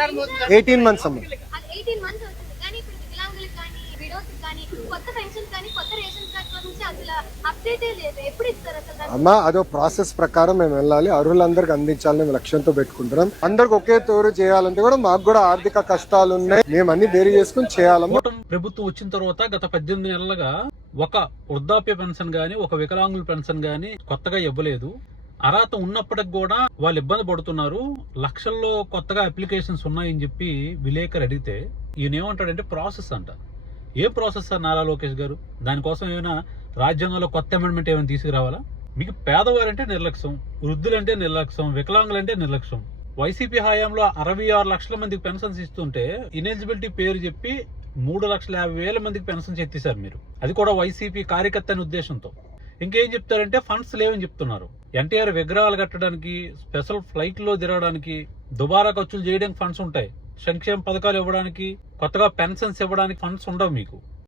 18 months అమ్మ. అది 18 months అవుతుంది. కానీ ఇప్పుడు వికలాంగులకు కానీ విడోస్ కానీ కొత్త పెన్షన్ కానీ కొత్త రేషన్ కార్డు నుంచి అసలు అప్డేటే లేదు. ఎప్పుడు ఇస్తారు అసలు దాన్ని? అమ్మ అదో ప్రాసెస్ ప్రకారం మేము వెళ్ళాలి, అర్హులందరికి అందించాలని మేము లక్ష్యంతో పెట్టుకుంటున్నాం. అందరికి ఒకే తోరు చేయాలంటే కూడా మాకు కూడా ఆర్థిక కష్టాలు ఉన్నాయి, మేము అన్ని బేరీ చేసుకుని చేయాలమ్మా. ప్రభుత్వం వచ్చిన తర్వాత గత 18 నెలలుగా ఒక వృద్ధాప్య పెన్షన్ గాని ఒక వికలాంగుల పెన్షన్ గాని కొత్తగా ఇవ్వలేదు. అర్హత ఉన్నప్పటికి కూడా వాళ్ళు ఇబ్బంది పడుతున్నారు. లక్షల్లో కొత్తగా అప్లికేషన్స్ ఉన్నాయని చెప్పి విలేకరు అడిగితే ఈయన ఏమంటాడంటే ప్రాసెస్ అంట. ఏ ప్రాసెస్ సార్ నారా లోకేష్ గారు? దానికోసం ఏమైనా రాజ్యాంగంలో కొత్త అమెండ్మెంట్ ఏమైనా తీసుకురావాలా? మీకు పేదవారంటే నిర్లక్ష్యం, వృద్ధులంటే నిర్లక్ష్యం, వికలాంగులంటే నిర్లక్ష్యం. వైసీపీ హయాంలో 66 లక్షల మందికి పెన్షన్స్ ఇస్తుంటే ఇనెలిజిబిలిటీ పేరు చెప్పి 3,50,000 మందికి పెన్షన్స్ ఎత్తిసారు మీరు. అది కూడా వైసీపీ కార్యకర్త అనే ఉద్దేశంతో. ఇంకేం చెప్తారంటే ఫండ్స్ లేవని చెప్తున్నారు. ఎన్టీఆర్ విగ్రహాలు కట్టడానికి, స్పెషల్ ఫ్లైట్ లో తిరగడానికి, దుబారా ఖర్చులు చేయడానికి ఫండ్స్ ఉంటాయి. సంక్షేమ పథకాలు ఇవ్వడానికి, కొత్తగా పెన్షన్స్ ఇవ్వడానికి ఫండ్స్ ఉండవు మీకు.